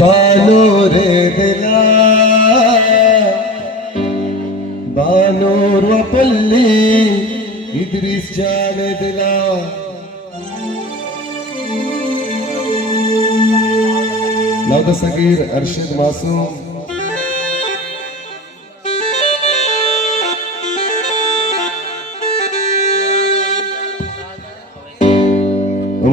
بانور دلا بانور وبلي إدريس جان دلا لو صغير أرشد معصوم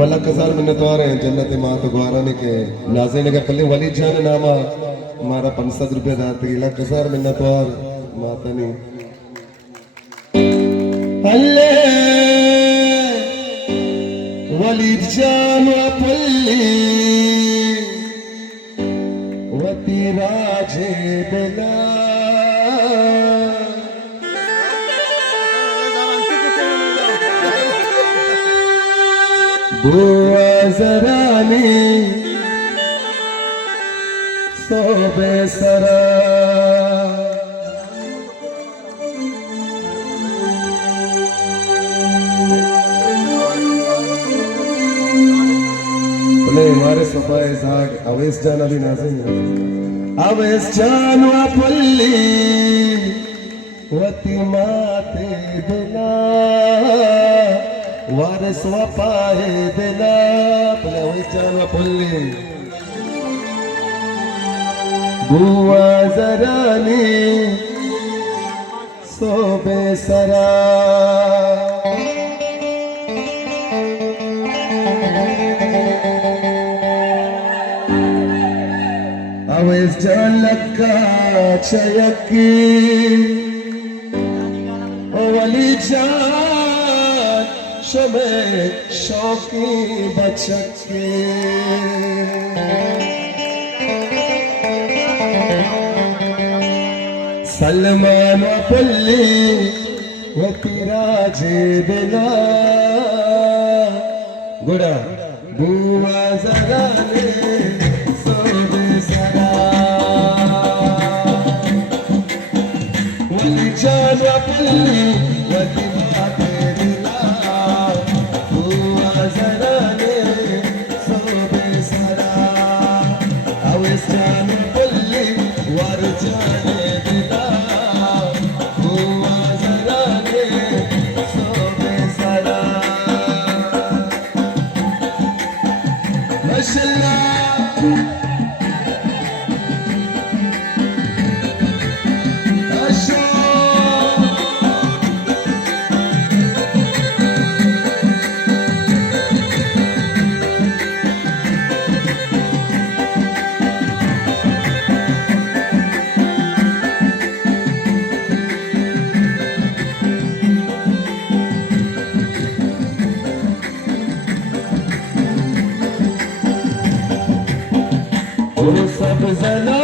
मलक हजार मिन्नतवार हैं जन्नत माँ तो ग्वाराने के नाज़रीन के पल्ले वली जान नामा हमारा 500 रुपये दाते लक हजार मिन्नतवार मातनी अल्ले वली जान पल्ली वती राजे बेला बुआ जरानी सोबे सरा बोले हमारे सफाए साग अवेश जान अभी नाज़रीन अवेश जान पल्ली वती माते दिला वारस वपाए दिला बोले वही जान पल्ली बुआ जरानी सोबे सरा अवेश जान लक्का चयकी ओ वली जान शमे शौकी बचके सलमान पल्ली वती राजे दिला गुड़ा बुआ जराने सोबे सरा वली जान पल्ली वती माते दिला बुआ जराने सोबे सरा अवेश जान पल्ली वर जाने दिला बुआ जराने सोबे सरा माशाअल्लाह सब जना